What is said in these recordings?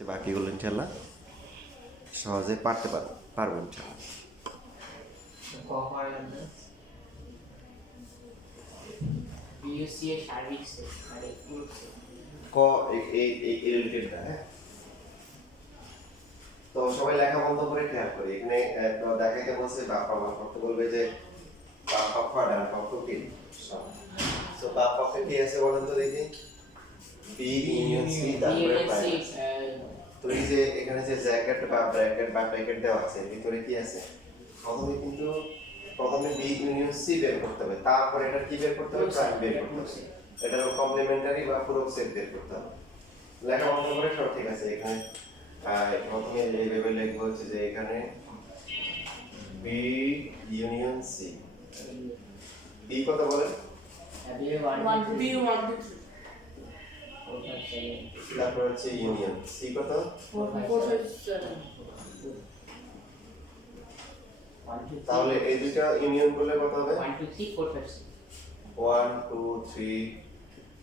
যে বাকিগুলো ইনশাল্লাহ সহজে পারবো ইনশাল্লাহ। ক এই রিলেটেডটা, হ্যাঁ। তো সবাই লেখা বন্ধ করে খেয়াল করি। এখানে তো দেখাইতে বলছে বাপ আমার পক্ষে বলবে যে বাপ পক্ষ আর ডান পক্ষ কি সমান। তো বাপ পক্ষে কি আছে বলেন তো দেখি, বি ইউনিয়ন সি তারপরে মাইনাস। তো এই যে এখানে যে জ্যাকেট বা ব্র্যাকেট দেওয়া আছে এর ভিতরে কি আছে, প্রথমে বি ইউনিয়ন সি বের করতে হবে, তারপরে এটা কি বের করতে হবে, প্রাইম বের করতে হবে, এটার কমপ্লিমেন্টারি বা পূরক সেট বের করতে হবে। লেখা বন্ধ করে সব ঠিক আছে। এখানে প্রথমে এইভাবে লিখবো হচ্ছে যে এখানে বি ইউনিয়ন সি, বি কত বলেন, তারপর হচ্ছে ইউনিয়ন সি কত, তাহলে এই দুটো ইউনিয়ন করলে কত হবে, 1 2 3,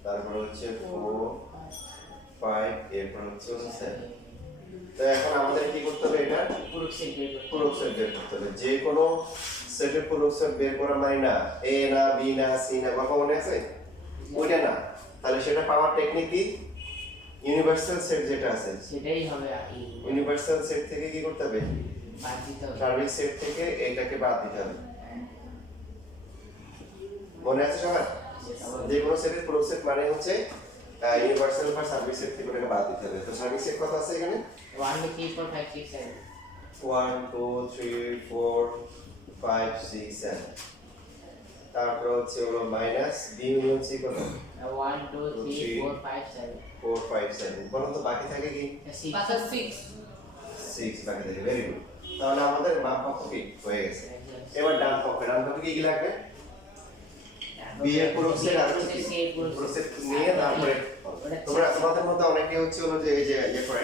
তারপর হচ্ছে 4 5, এরপর হচ্ছে 7। তো এখন আমাদের কি করতে হবে, এটা পূরক সেট বের করতে হবে। যে কোনো সেটের পূরক সেট বের করা মানে না এ না বি না সি না, কথা মনে আছে ওইটা না। তাহলে সেটা পাওয়ার টেকনিক কি, ইউনিভার্সাল সেট যেটা আছে সেটাই হবে। ইউনিভার্সাল সেট থেকে কি করতে হবে, বাদ দিতে হবে, সার্বিক সেট থেকে এটাকে বাদ দিতে হবে। মনে আছে সবার, যে কোনো সেটের পূরক সেট মানে হচ্ছে ইউনিভার্সাল বা সার্বিক সেট থেকে ওটাকে বাদ দিতে হবে। তো সার্বিক সেট কত আছে এখানে, 1 2 3 4 5 6 7, 1 2 3 4 5 6 7, তারপর হচ্ছে হলো মাইনাস বি ইউনিয়ন সি কত, 1 2 3 4 5 7, 4 5 7। বলুন তো বাকি থাকে কি, 6 বাকি থাকে। Very good. তাহলে আমাদের বাম পক্ষ কি হয়ে গেছে। এবার ডান পক্ষে কি লাগবে, বি এর পূরক সেট আর পূরক সেট নিয়ে তারপরে তোমাদের মধ্যে অনেকে হচ্ছে হলো যে এই যে ইয়ে করে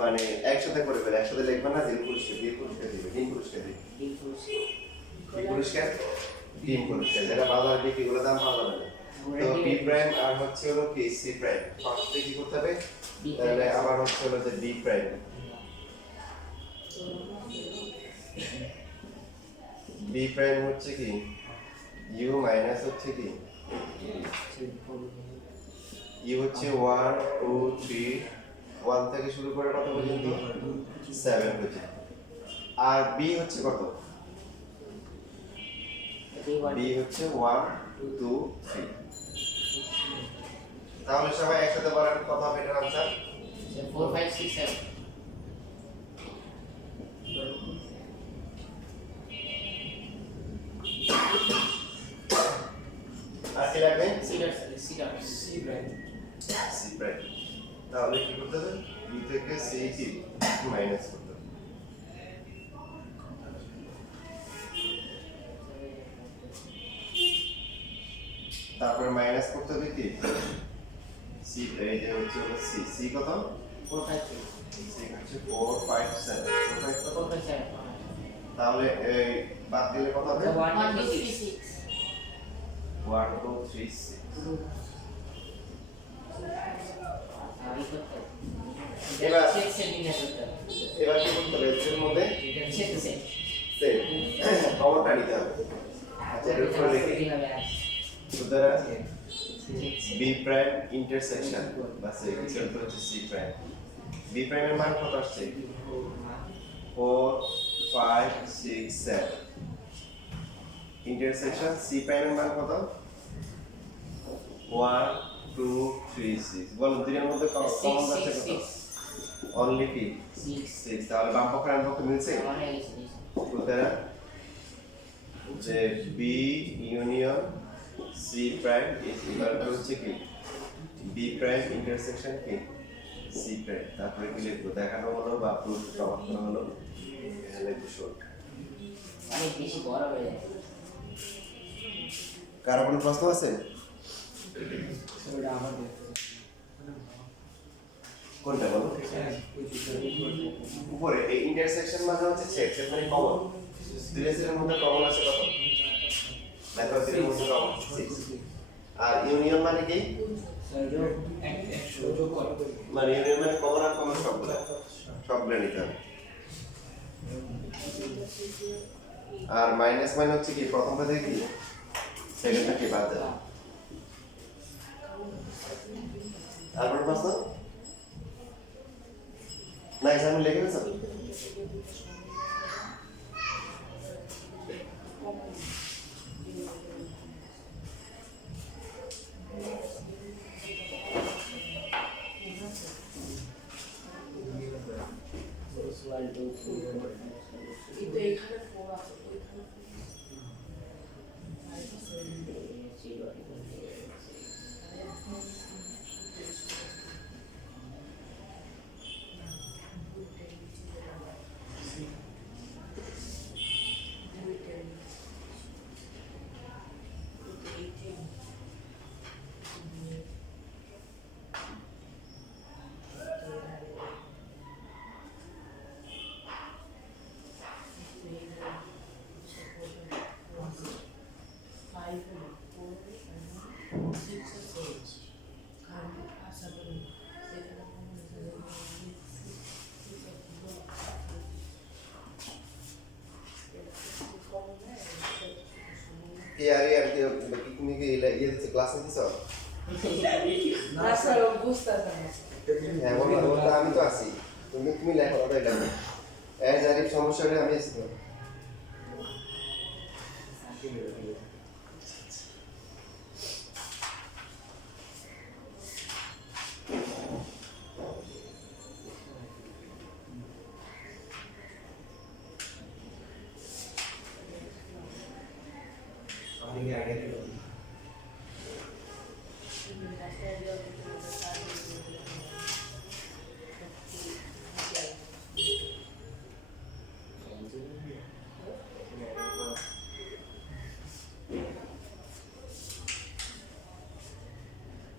মানে একসাথে করে ফেলে, একসাথে লিখবে না, দিন পুরস্কার দিবে, ডিম পুরস্কার যেটা বাজার বিক্রি করে দাম পাওয়া যাবে না। তো বি প্রাইম আর হচ্ছে হলো কি সি প্রাইম, ফার্স্টে কি করতে হবে, তাহলে আবার হচ্ছে হলো যে বি প্রাইম, বি প্রাইম হচ্ছে কি ইউ মাইনাস হচ্ছে কি ইউ হচ্ছে 1 2 3, 1 থেকে শুরু করে কত পর্যন্ত 7 পর্যন্ত। আর বি হচ্ছে কত, বি হচ্ছে 1 2 3। তাহলে সবাই একসাথে বলেন কত হবে এটার आंसर, 4 5 6 7। আর কি লাগবে, সি প্রাইম। তাহলে কি করতে হবে, বি থেকে সি কি মাইনাস করতে হবে। তারপরে মাইনাস করতে হবে কি সি, এই যে হচ্ছে সি কত, 4 5 6, সি হচ্ছে 4 5 7, 4 5 7। তাহলে এই বাদ দিলে কত হবে, 1 2 3 6, 1 2 3 6। এবার কি করতে হবে, এর মধ্যে সেট কমনটা নিতে হবে। আচ্ছা এর উপরে লিখি, সুতরাং বি প্রাইম ইন্টারসেকশন বাস ইকুয়াল টু হচ্ছে সি প্রাইম। বি প্রাইমের মান কত আসছে, 4 5 6 7, ইন্টারসেকশন সি প্রাইমের মান কত, 1 2 3 6। বলুন দুইয়ের মধ্যে কমন আছে কত, অনলি কি 6। তাহলে বাম পক্ষ ডান পক্ষ মিলছে, সুতরাং যে B union C prime is equal to হচ্ছে কি বি প্রাইম ইন্টারসেকশন কি সি প্রাইম। তারপরে কি লিখবো, দেখানো হলো বা প্রুফ প্রমাণ করা হলো, এখানে শর্ট অনেক বেশি বড় হয়ে যায়। কারো কোনো প্রশ্ন আছে, কোনটা বলো, উপরে এই ইন্টারসেকশন মানে হচ্ছে সেট মানে কমন, দুই সেটের মধ্যে কমন আছে কত, ম্যাথমেটিক্সের মধ্যে কমন 6। আর ইউনিয়ন মানে কি মানে ইউনিয়ন মানে কমন আর কমন সবগুলো নিতে হবে। আর মাইনাস মানে হচ্ছে কি প্রথমটা থেকে কি সেকেন্ডটা কি বাদ যাবে। আর কোনো প্রশ্ন না? এক্সামে লিখে ফেলছেন? কিন্তু এখানে ফোর আছে ওইখানে কি আর আর কি তুমি কি ইয়ে দিছো ক্লাস নিছো? না স্যার ও বুঝতেছে না হ্যাঁ বলতো আমি তো আছি, তুমি লেখো ওটাই লেখো। এই জারিফ সমস্যা হলে আমি আছি তো।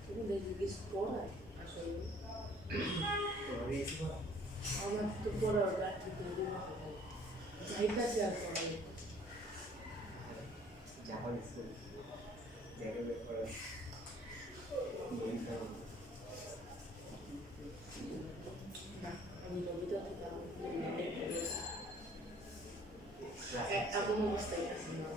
তুমি দেখি কিছু পড়ায় আসলে আমার তো পড়ার গাড়ি তৈরি হবে যাইতাছে আর পড়াই আমি নবীটা এমন অবস্থায় আছি না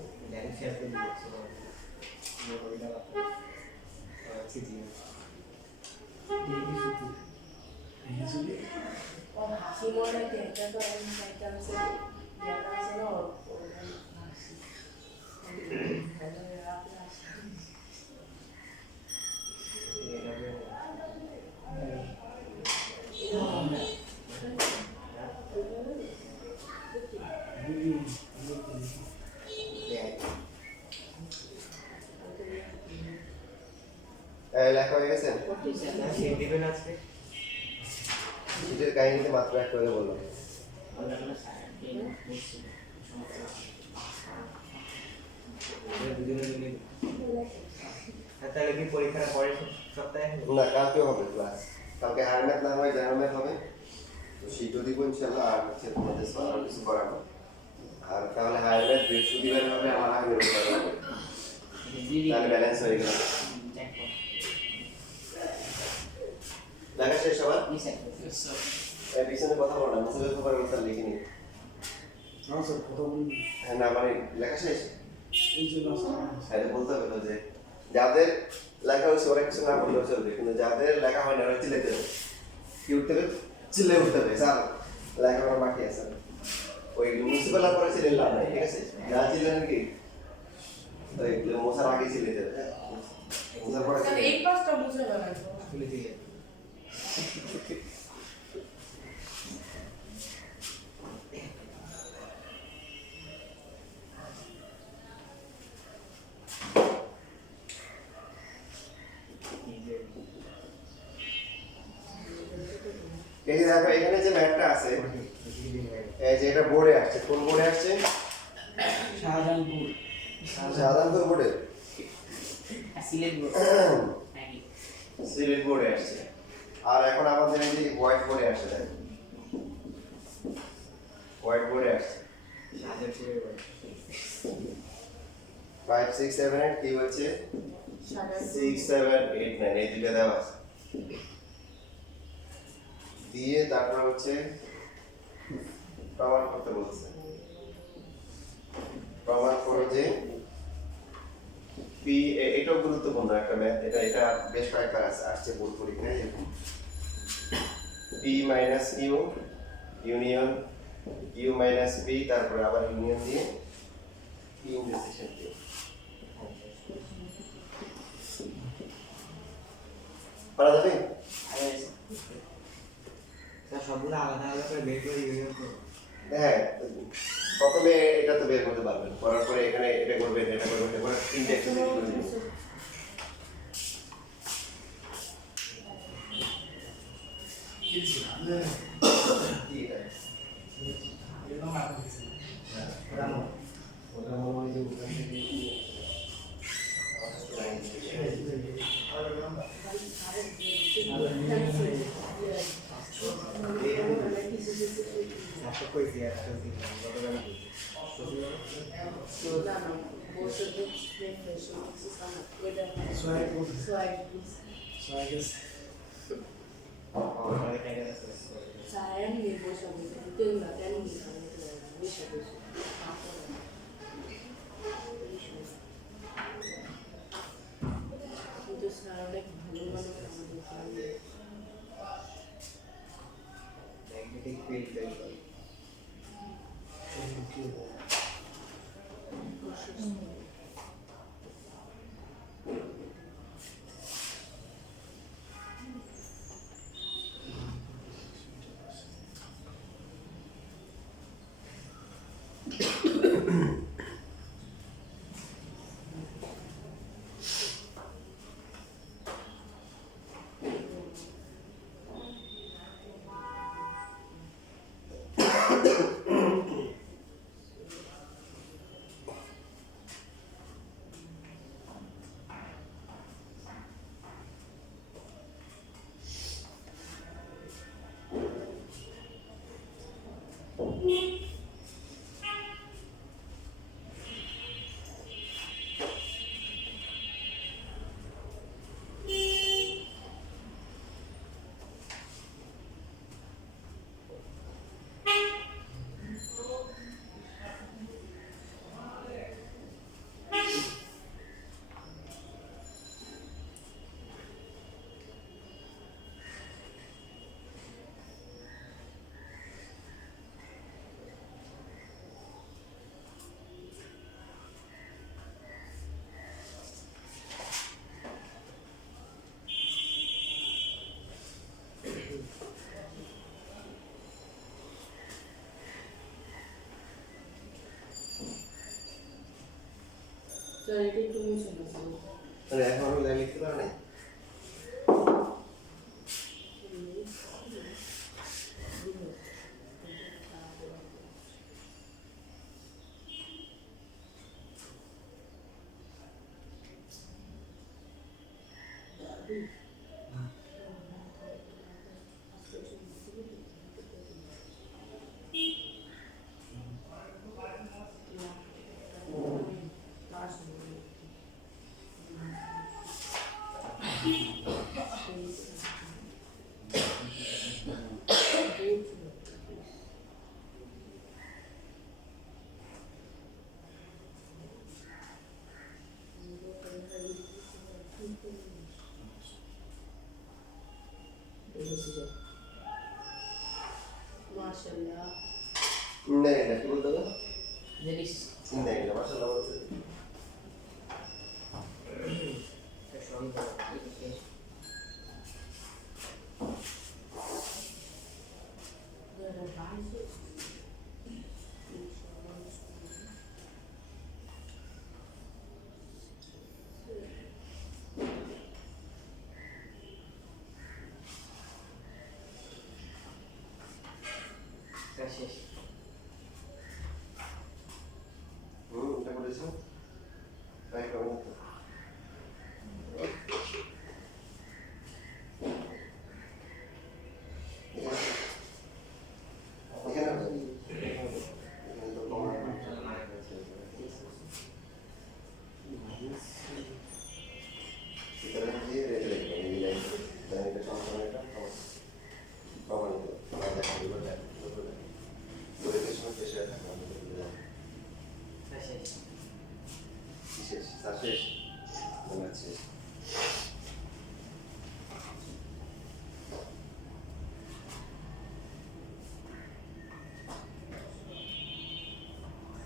ও হাসি মনে এটা তো আমি চাইতাছে ইয়াটা আছে না ওর হাসি হ্যালো আপনার লেখা হয়ে গেছে? শীতের কাহিনীতে মাত্র এক করে বললো। তাহলে কি পরীক্ষাটা পরের সপ্তাহে না, কালকে হবে ক্লাস। কালকে হায়ার ম্যাথ না হয় জেনারেল ম্যাথ হবে, তো শীতও দিব ইনশাল্লাহ। আর হচ্ছে তোমাদের আর কিছু করাবো। আর তাহলে হায়ার ম্যাথ বৃহস্পতিবার হবে, আমার আগে রবিবার হবে, তাহলে ব্যালেন্স হয়ে গেল। লেখা শেষ সবার? এই পিছনে কথা বলো না, মুসলিমের ব্যাপারে মশাল লিখে নি। হ্যাঁ না মানে লেখা শেষ? হ্যাঁ বলতে হবে তো যে যাদের লেখা হয়েছে ওরা কিছু না বললেও চলবে, কিন্তু যাদের লেখা হয় না ওরা চিল্লাইতে হবে। কি উঠতে হবে? চিল্লে উঠতে হবে। স্যার লেখা করা বাকি আছে, ওই মিউনিসিপাল পরে চিল্লে লাভ নাই, ঠিক আছে? যা চিল্লেন কি ওই মশার আগে চিল্লাইতে হবে, মশার পরে স্যার এই পাঁচটা বুঝে গেলেন তুলে দিয়ে এই যে দেখো এখানে যে ম্যাপটা আছে, এই যে এটা বোর্ডে আসছে, কোন বোর্ডে আসছে? শাহজাহানপুর বোর্ডে, সিলেট বোর্ডে আসছে। আর এখন আমাদের এই যে হোয়াইট বোর্ডে আসছে, দেখো হোয়াইট বোর্ডে আসছে 5, 6, 7, 8 কি হচ্ছে 6 7 8 9 এই দুটো দেওয়া আছে দিয়ে তারপর হচ্ছে প্রমাণ করতে বলছে প্রমাণ করো যে পি এটাও গুরুত্বপূর্ণ একটা ম্যাথ এটা বেশ কয়েকবার আসছে বোর্ড পরীক্ষায় P minus U union U minus P তারপরে আবার ইউনিয়ন দিয়ে পি ইন্টারসেকশন দিয়ে পারা যাবে স্যার সবগুলো আলাদা আলাদা করে বের করে ইউনিয়ন করব হ্যাঁ প্রথমে এটা তো বের করতে পারবেন করার পরে এখানে এটা করবেন এটা করবেন এটা করে তিনটে এক্সারসাইজ করে দিবেন স্যার কই দিয়া চলতি গতকাল আমাদের টাকা আছে Sayang ni bos aku itu enggak kan misalnya bisa bisa apa itu sekarang lagi belum ada sama dia magnetic field তাই so itu musuh মানে এখন আমি লাইন লিখতে পারি না Maşallah. Ne কি বলতে হবে Jadi ইন্দাইলা মাশাআল্লাহ বলতে gracias. এটা করেছো তাই কেমন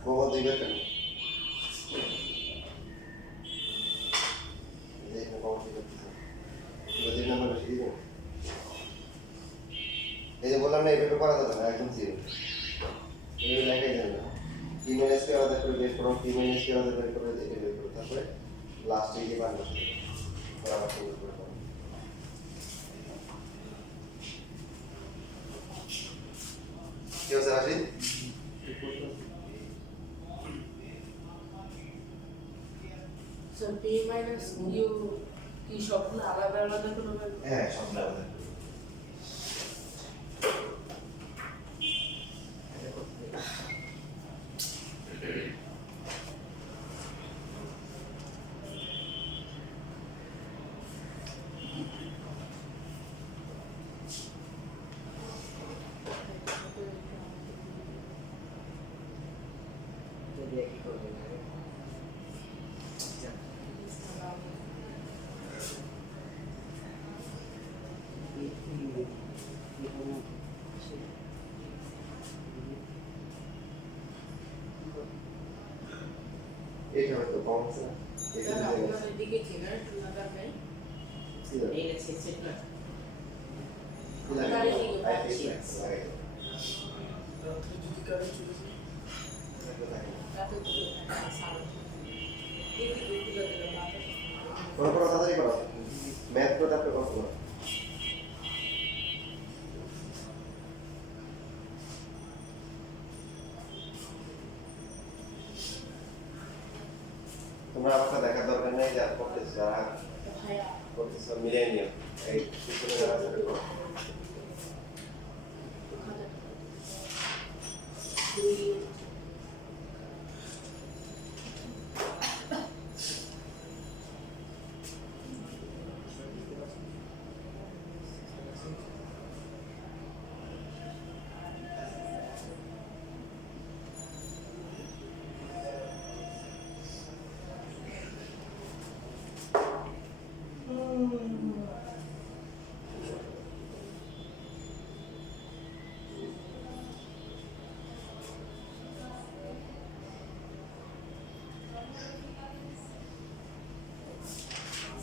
মোহাম্মদ দিবে কেন দেখুন কমন দিবে যদি নাম্বার বেশি দিবেন এই যে বললাম না এইভাবে করা যাবে না একদম জিরো এই লেখাই যাবে না ইমেল এসকে আলাদা করে বের করুন ইমেল এসকে আলাদা বের করে দেখে বের করুন তারপরে লাস্টে গিয়ে বার বসে দেবেন আবার শুরু করে দেবেন কি হচ্ছে Rashid So P minus Q কি সবগুলো আলাদা আলাদা করে হ্যাঁ সব আলাদা যদি একই করবে না এটা হয়তো কম আছে না এটা এটা দিয়ে আপনাদের দিকে চেনা একটু লাগার নাই এই গেছে সেট না কোনো কোনো তাড়াতাড়ি করো ম্যাথ করে তারপরে করো তোমরা আমাকে দেখার দরকার নেই যারা করতেছো যারা করতেছো মিলিয়ে নিও এই পিছনে যারা আছে করো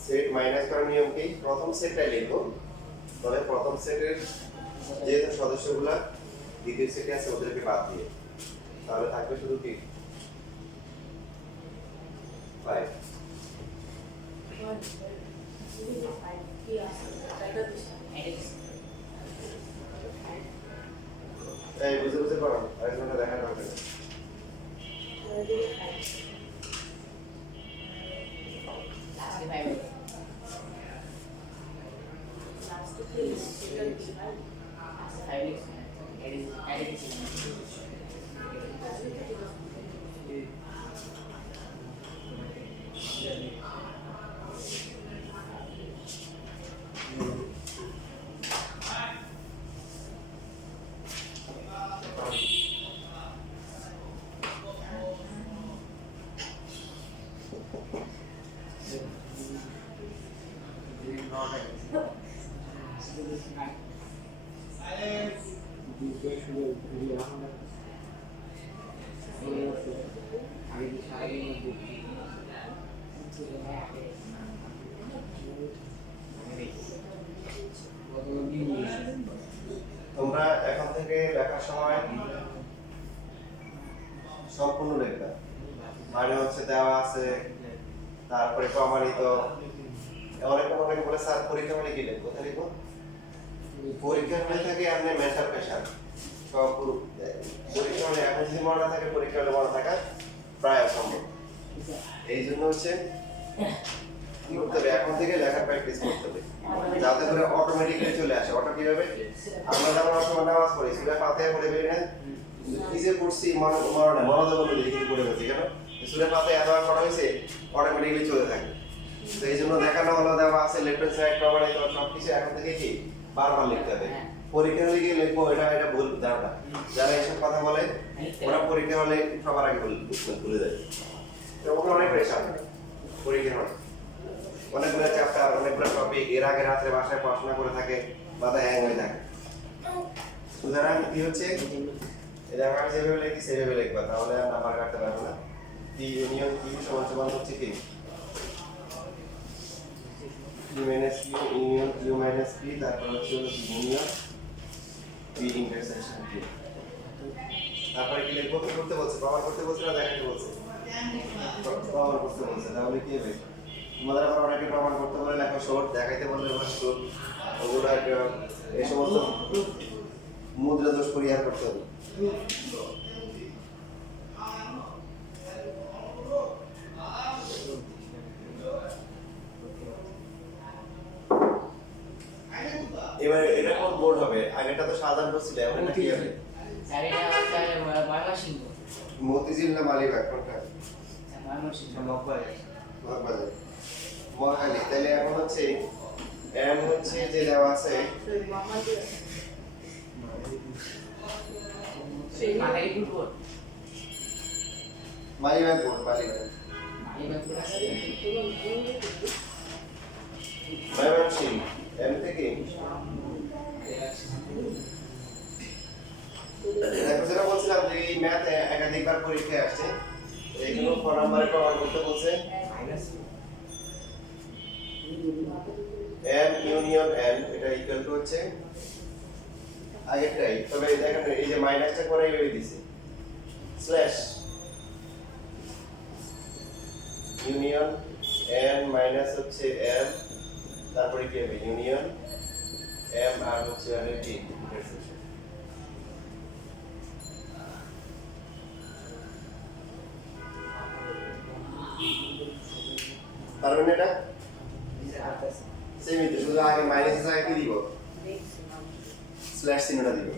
সেট মাইনাস করার নিয়ম কি প্রথম সেটটাই লিখো তবে প্রথম সেটের যে সদস্যগুলা দ্বিতীয় সেটে আছে ওদেরকে বাদ দিয়ে তাহলে থাকবে শুধু কি 5 এই বুঝে বুঝে করো আরেকজনটা দেখা দরকার নেই লাস্টে ভাই লাস্টে ভাই এডিট তোমরা এখন থেকে লেখার সময় সম্পূর্ণ লেখা মানে হচ্ছে দেওয়া আছে তারপরে প্রমাণিত অনেকে বলে স্যার পরীক্ষা মানে কি লিখবো কোথায় লিখবো পরীক্ষা হলে থাকে এমনি মেন্টাল প্রেশার সব পরীক্ষা হলে এখন যদি মনে না থাকে পরীক্ষা হলে মনে থাকা প্রায় অসম্ভব এই জন্য হচ্ছে কি করতে হবে এখন থেকে লেখার প্র্যাকটিস করতে হবে যাতে করে অটোমেটিক্যালি চলে আসে অটো কিভাবে আমরা যেমন অসময় নামাজ পড়ি সূরা ফাতিহা পড়ে বেরিয়ে না কি যে পড়ছি মনোযোগ করে লিখে পড়ে গেছি কেন সূরা ফাতিহা এতবার পড়া হয়েছে অটোমেটিক্যালি চলে থাকে তো এই জন্য দেখানো হলো দেওয়া আছে লেফট হ্যান্ড সাইড প্রমাণিত সবকিছু এখন থেকে কি বারবার লিখতে হবে পরীক্ষা হলে গিয়ে লিখবো এটা ভুল ধারণা যারা এইসব কথা বলে ওরা পরীক্ষা হলে সবার আগে ভুলে যায় তো ওখানে অনেক প্রেশার পরীক্ষা হলে অনেকগুলো চ্যাপ্টার অনেকগুলো টপিক এর আগে রাত্রে বাসায় পড়াশোনা করে থাকে মাথা হ্যাং হয়ে থাকে সুতরাং কি হচ্ছে এই জায়গায় যেভাবে লিখি সেভাবে লিখবা, তাহলে আর নাম্বার কাটতে পারবে না। পি ইউনিয়ন কিউ সমান সমান হচ্ছে কি Q minus Q union Q minus P, তারপর হচ্ছে হলো ইউনিয়ন পি ইন্টারসেকশন পি। তারপরে কি লিখবো? কি করতে বলছে? প্রমাণ করতে বলছে না দেখাতে বলছে? প্রমাণ করতে বলছে। তাহলে কি হবে? তোমাদের আবার অনেকে প্রমাণ করতে বলে লেখা শর্ট, দেখাইতে বললে লেখা শর্ট। ওগুলো এই সমস্ত মুদ্রা দোষ পরিহার করতে হবে। এবার এটা কোন বোর্ড হবে? আগেটা তো সাধারণ বোর্ড ছিল, এখন এটা কি হবে? স্যার এটা হচ্ছে ময়মনসিংহ। মতিঝিল না মালিবাগ কোনটা? ময়মনসিংহ। মগবাজার। মগবাজার। মহাখালী। তাহলে এখন হচ্ছে এম হচ্ছে যে দেওয়া আছে মাদারীপুর বোর্ড। মালিবাগ বোর্ড, মালিবাগ। মাদারীপুর আছে। ময়মনসিংহ এম থেকে দেখো যেটা বলছিলাম যে এই ম্যাথ একাধিকবার পরীক্ষায় আসছে, এইগুলো ক নম্বরে প্রমাণ করতে বলছে এম ইউনিয়ন এন এটা ইকুয়াল টু হচ্ছে আগেরটাই, তবে দেখেন এই যে মাইনাসটা করে এইভাবে দিছে স্ল্যাশ ইউনিয়ন এন মাইনাস হচ্ছে এম, তারপরে কি হবে ইউনিয়ন এম আর হচ্ছে আগে কি ইন্টারসেকশন। পারবেন এটা? সেমই তো, শুধু আগে মাইনাসের জায়গায় কি দিব? স্ল্যাশ চিহ্নটা দিব।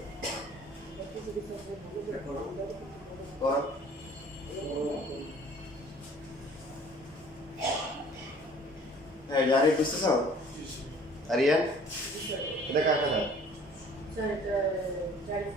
কর। হ্যাঁ জানি, বুঝতেছ? আরিয়ান এটা কার কথা? স্যার এটা জারি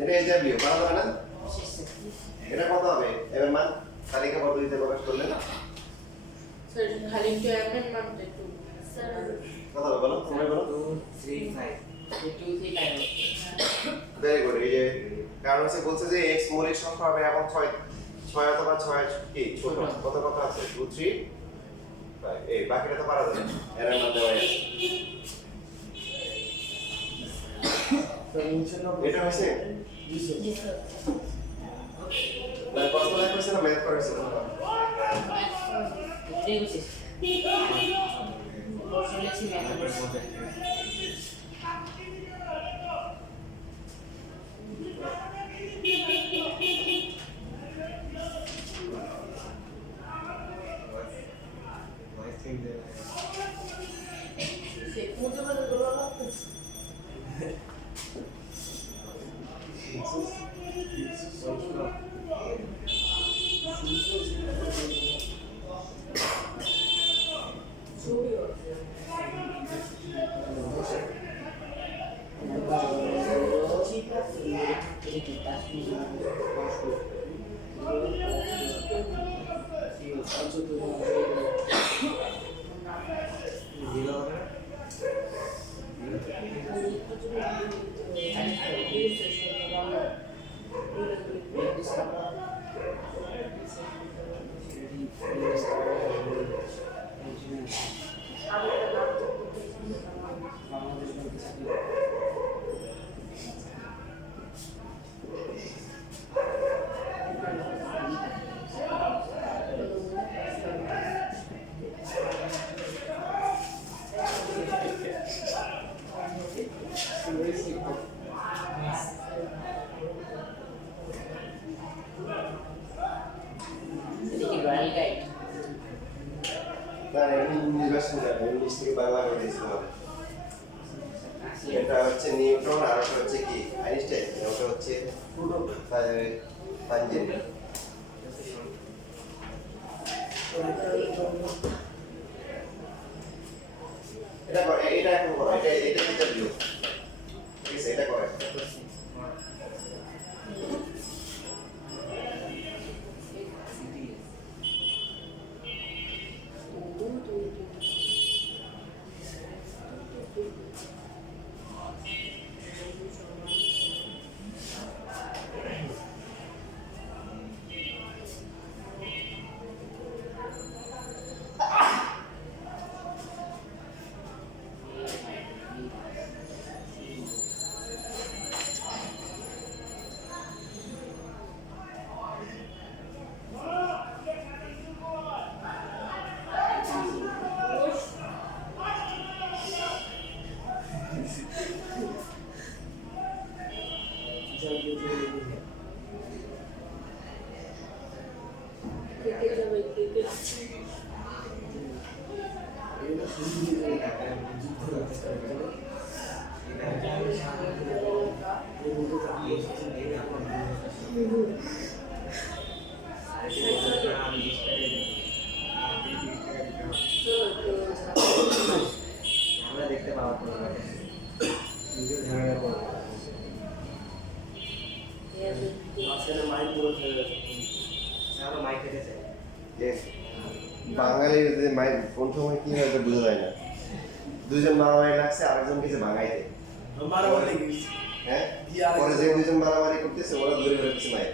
এটা SW পারা যাবে না? এটা কত হবে এবার মান তালিকা পদ্ধতিতে প্রকাশ করলে স্যার খালি একটু এমন মানতে একটু কত হবে বলো তোমরা বলো 235 ভেরি গুড এই যে কারণ হচ্ছে বলছে যে x মৌলিক সংখ্যা হবে এখন 6 অথবা 6 কি ছোট কত কত আছে 2 3 5 এই বাকিটা তো পারা যাবে এর নাম দেওয়া আছে এটা হইছে না কত লাইক হইছে না ম্যাথ করেছে সে পুজো করে দোলা লাগতেছে ছবি আছে ঠিক আছে না ইংলিশ ভার্সন ইংলিশ থেকে বাংলা করে দিয়েছিল এটা হচ্ছে নিউটন আর ওটা হচ্ছে কি আইনস্টাইন ওটা হচ্ছে পাঞ্জেব এটা করে এটা এখন করো এটা দিতে দিও ঠিক আছে এটা করে আমরা দেখতে পাওয়া নিজের ঝামেলা করবো মাঝখানে মাইক পুরো খেয়ে গেছে আমরা মাইক খেতে চাই বাঙালির যে মায়ের কোন সময় কি হয়েছে বোঝা যায় না দুজন মারামারি লাগছে আরেকজন কিছু ভাঙাইতে হ্যাঁ পরে যে দুজন মারামারি করতেছে ওরা ধরে ধরে কিছু মায়ের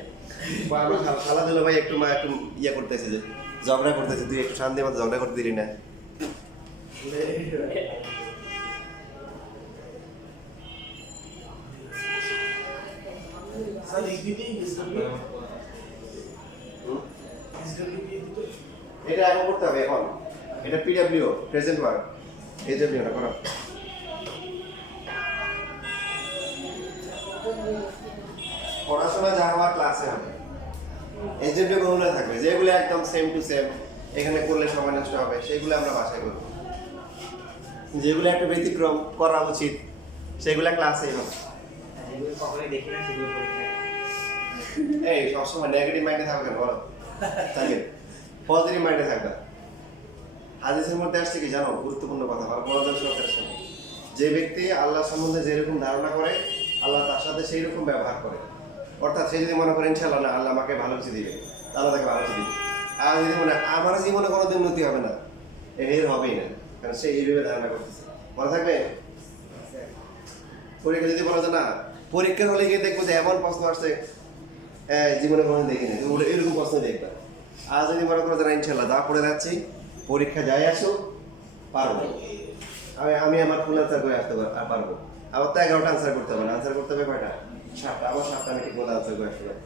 খালা দিল ভাই একটু মা একটু ইয়ে করতেছে যে ঝগড়া করতেছে তুই একটু শান্তি মতো ঝগড়া করতে দিলি না এটা এখন করতে হবে এখন এটা পিডব্লিউ প্রেজেন্ট ওয়ার্ক এইচডব্লিউ না করো পড়াশোনা যা হওয়ার ক্লাসে হবে এইচডব্লিউ গুলো থাকবে যেগুলো একদম সেম টু সেম এখানে করলে সময় নষ্ট হবে সেগুলো আমরা বাসায় করব যেগুলো একটা ব্যতিক্রম করা উচিত সেগুলো ক্লাসেই হবে যেগুলো কখনোই দেখি না সেগুলো পরীক্ষায় এই সবসময় নেগেটিভ মাইন্ডে থাকবে কেন বলো থাকে পজিটিভ মাইন্ডে থাকবে হাদিসের মধ্যে আসছে কি জানো গুরুত্বপূর্ণ কথা বলা মনোযোগ সহকারে শোনো যে ব্যক্তি আল্লাহ সম্বন্ধে যেরকম ধারণা করে আল্লাহ তার সাথে সেই রকম ব্যবহার করে। অর্থাৎ সে যদি মনে করে ইনশাআল্লাহ না আল্লাহ আমাকে ভালো কিছু দিবে, আল্লাহ তাকে ভালো কিছু দিবে। আর যদি মনে আমার জীবনে কোনোদিন উন্নতি হবে না, এর হবেই না, কারণ সে এইভাবে ধারণা করতেছে। মনে থাকবে পরীক্ষা যদি বলা যায় না, পরীক্ষার হলে গিয়ে দেখবো যে এমন প্রশ্ন আসছে জীবনে কোনোদিন দেখিনি, এরকম প্রশ্ন দেখবে। আর যদি মনে করো যে না ইনশাআল্লাহ যা পড়ে যাচ্ছি, পরীক্ষা যাই আসুক পারবো, আমি আমার ফুল আনসার করে আসতে পারবো। আমার তো 11টা আনসার করতে হবে না, আনসার করতে হবে কয়টা? 7টা। আমার 7টা আমি ঠিক মতো আনসার করে আসতে পারি।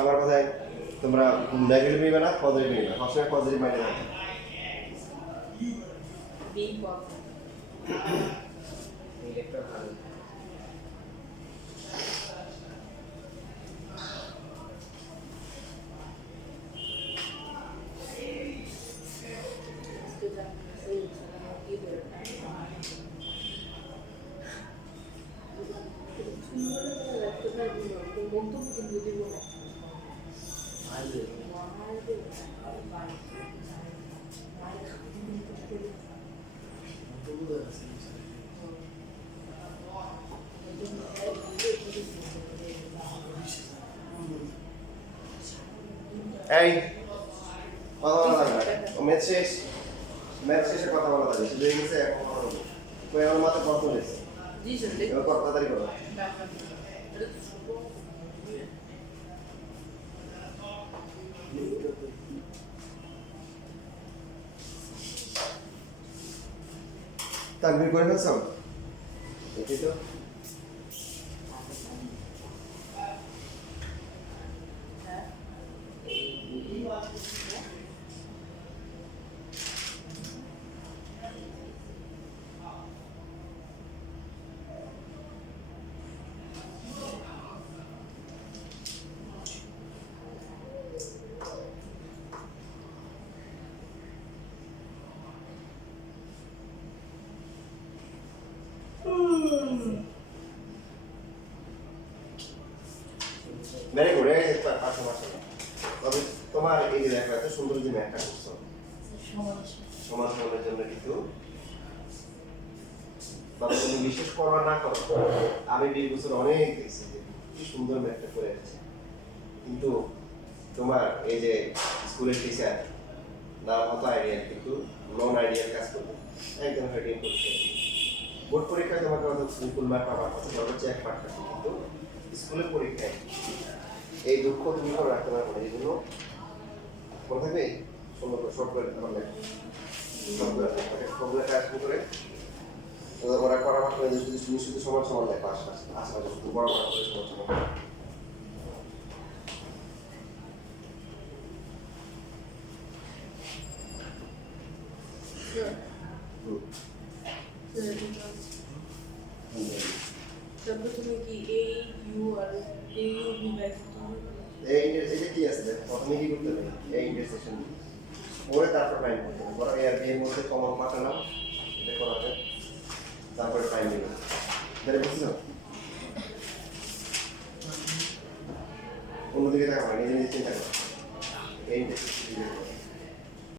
আমার কথায় তোমরা নেগেটিভ নিবে না, পজিটিভ নিবে না, সবসময় পজিটিভ মাইন্ডে রাখবে। বি কত ইলেকট্রন ভালো বক্তব্য কিন্তু দিব না ভালো এই কথা বলা যাবে না, ম্যাথ শেষে কথা বলা যাবে, শুধু হয়ে গেছে এখন কথা বলবো। কই আমার মাথায় প্রশ্ন রয়েছে, জি স্যার দেখো এবার তাড়াতাড়ি করো। এটা তো ছোট তানভীর করে ফেলছো? দেখি তো। হ্যাঁ ভেরি গুড, এই যে পাশে পাশে। তবে তোমার এই যে দেখো এত সুন্দর যে ম্যাথটা করছো, সমাজ সমাজের জন্য কিন্তু তবে তুমি বিশেষ করো না করো, আমি 20 বছর অনেক দেখছি যে কি সুন্দর ম্যাথটা করে আছে, কিন্তু তোমার এই যে স্কুলের টিচার দেওয়ার মতো আইডিয়া কিন্তু নন আইডিয়ার কাজ করবে একদম হেডিং করছে। বোর্ড পরীক্ষায় তোমাকে হয়তো ফুল মার্ক পাবার কথা, সর্বোচ্চ 1 মার্ক পাবে, কিন্তু স্কুলের পরীক্ষায় এই দুঃখ তুমি করে রাখতে পারবে না। এইগুলো মনে থাকবে, সুন্দর করে শর্ট করে দিতে পারলে সবগুলো কাজ করে ওরা করা মাত্র শুধু শুধু সমান সমান দেখো, আশেপাশে আশেপাশে শুধু বড় বড় করে সমান সমান। তারপর তুমি কি এই ইউ আর এই ইউ বি বাই এটা কি আছে দেখো, প্রথমে কি করতে হবে, এই ইন্টারসেকশন পরে তারপর ফাইন্ড করতে হবে। বড় এর মধ্যে কমন পাঠালাম, এটা করাতে তারপরে ফাইন্ড দিবে। এটা বুঝছো? অন্যদিকে তাকাও, নিজে নিজে চিন্তা করো, এই ইন্টারসেকশন